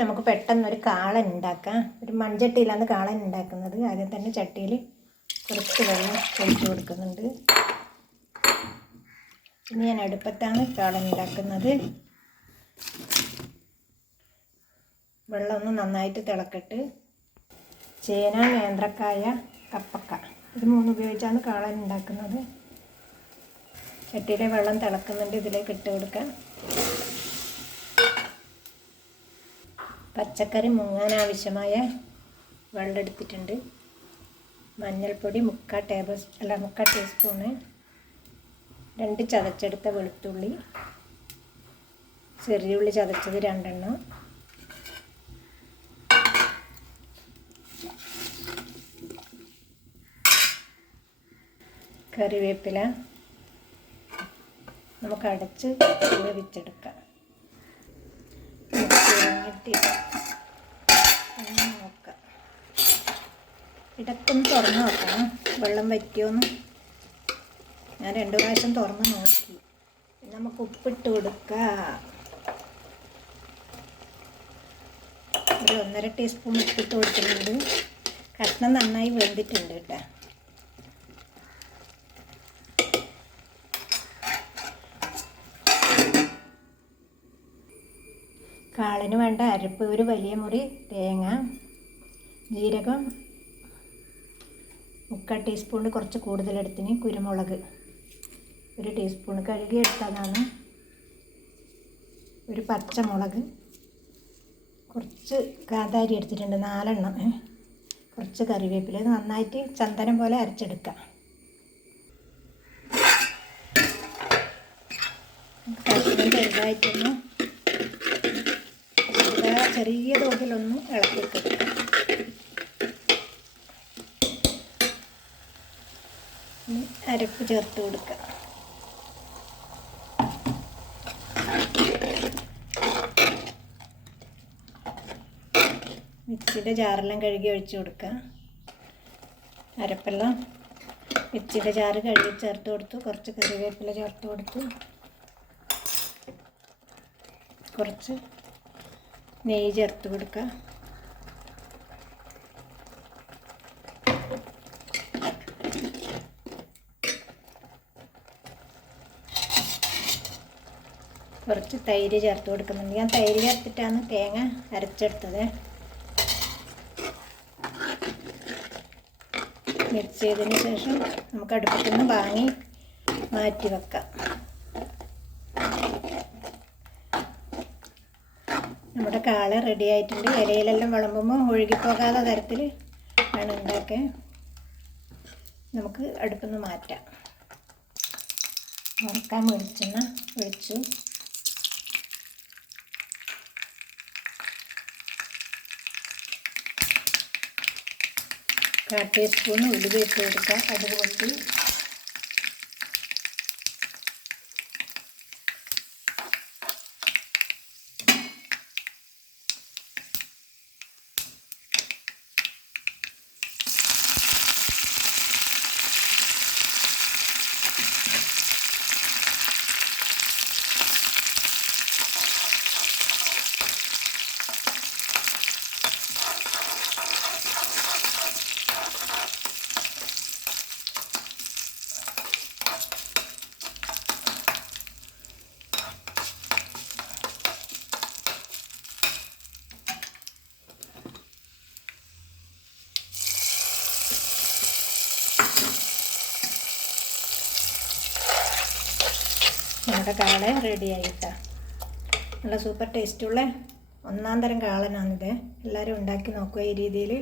നമുക്ക് പെട്ടെന്നൊരു കാളൻ ഉണ്ടാക്കാം. ഒരു മൺചട്ടിയിലാണ് കാളൻ ഉണ്ടാക്കുന്നത്. ആദ്യം തന്നെ ചട്ടിയിൽ കുറച്ച് വെള്ളം ഒഴിച്ചു കൊടുക്കുന്നുണ്ട്. ഇനി ഞാൻ അടുപ്പത്താണ് കാളൻ ഉണ്ടാക്കുന്നത്. വെള്ളം ഒന്ന് നന്നായിട്ട് തിളക്കട്ട്. ചേന, നേന്ത്രക്കായ, കപ്പക്ക ഇത് 3 ഉപയോഗിച്ചാണ് കാളൻ ഉണ്ടാക്കുന്നത്. ചട്ടിയിലെ വെള്ളം തിളക്കുന്നുണ്ട്. ഇതിലേക്ക് ഇട്ട് കൊടുക്കാം. പച്ചക്കറി മുങ്ങാൻ ആവശ്യമായ വെള്ളം എടുത്തിട്ടുണ്ട്. മഞ്ഞൾപ്പൊടി 3/4 ടീസ്പൂണ്, 2 ചതച്ചെടുത്ത വെളുത്തുള്ളി, ചെറിയുള്ളി ചതച്ചത് 2 എണ്ണം, കറിവേപ്പില നമുക്ക് അടച്ച് വേവിച്ചെടുക്കാം. നോക്കാം, ഇടയ്ക്കൊന്ന് തുറന്ന് നോക്കണം വെള്ളം വറ്റിയോന്ന്. ഞാൻ 2 പ്രാവശ്യം തുറന്ന് നോക്കി. നമുക്ക് ഉപ്പിട്ട് കൊടുക്കാം. ഒരു 1.5 ടീസ്പൂൺ ഉപ്പിട്ട് കൊടുക്കുന്നുണ്ട്. കഷ്ണം നന്നായി വെന്തിട്ടുണ്ട് കേട്ടോ. കാളന് വേണ്ട അരപ്പ്: ഒരു വലിയ മുറി തേങ്ങ, ജീരകം 3/4 ടീസ്പൂൺ കുറച്ച് കൂടുതലെടുത്തിന്, കുരുമുളക് 1 ടീസ്പൂൺ കഴുകി എടുത്തതാണ്, ഒരു പച്ചമുളക്, കുറച്ച് കാന്താരി എടുത്തിട്ടുണ്ട് 4 എണ്ണം, കുറച്ച് കറിവേപ്പില. ഇത് നന്നായിട്ട് ചന്ദനം പോലെ അരച്ചെടുക്കാം. കഷ്ണം ചെറുതായിട്ടൊന്ന് ചെറിയ തോതിലൊന്ന് ഇളക്കി കൊടുക്കാം. അരപ്പ് ചേർത്ത് കൊടുക്കുക. മിക്സിയുടെ ജാറെല്ലാം കഴുകി ഒഴിച്ച് കൊടുക്കുക. അരപ്പെല്ലാം മിക്സിയുടെ ജാറ് കഴുകി ചേർത്ത് കൊടുത്തു. കുറച്ച് കറിവേപ്പില ചേർത്ത് കൊടുത്തു. കുറച്ച് നെയ്യ് ചേർത്ത് കൊടുക്കുക. കുറച്ച് തൈര് ചേർത്ത് കൊടുക്കുന്നുണ്ട്. ഞാൻ തൈര് ചേർത്തിട്ടാണ് തേങ്ങ അരച്ചെടുത്തത്. മിക്സ് ചെയ്തതിന് ശേഷം നമുക്ക് അടുപ്പത്തു നിന്ന് വാങ്ങി മാറ്റി വെക്കാം. നമ്മുടെ കാള റെഡി ആയിട്ടുണ്ട്. ഇലയിലെല്ലാം വിളമ്പുമ്പോൾ ഒഴുകിപ്പോകാത്ത തരത്തിൽ വേണം ഉണ്ടാക്കാൻ. നമുക്ക് അടുപ്പിൽ നിന്ന് മാറ്റാം. വറുക്കാൻ വെളിച്ചെണ്ണ ഒഴിച്ചു. കാൽ ടീസ്പൂൺ ഉലുവ ഇട്ട് കൊടുക്കുക. കടുക് പൊട്ടി. നമ്മുടെ കാള റെഡി ആയിട്ടാ. നല്ല സൂപ്പർ ടേസ്റ്റുള്ള 1-ാം തരം കാളനാണിത്. എല്ലാവരും ഉണ്ടാക്കി നോക്കുക ഈ രീതിയിൽ.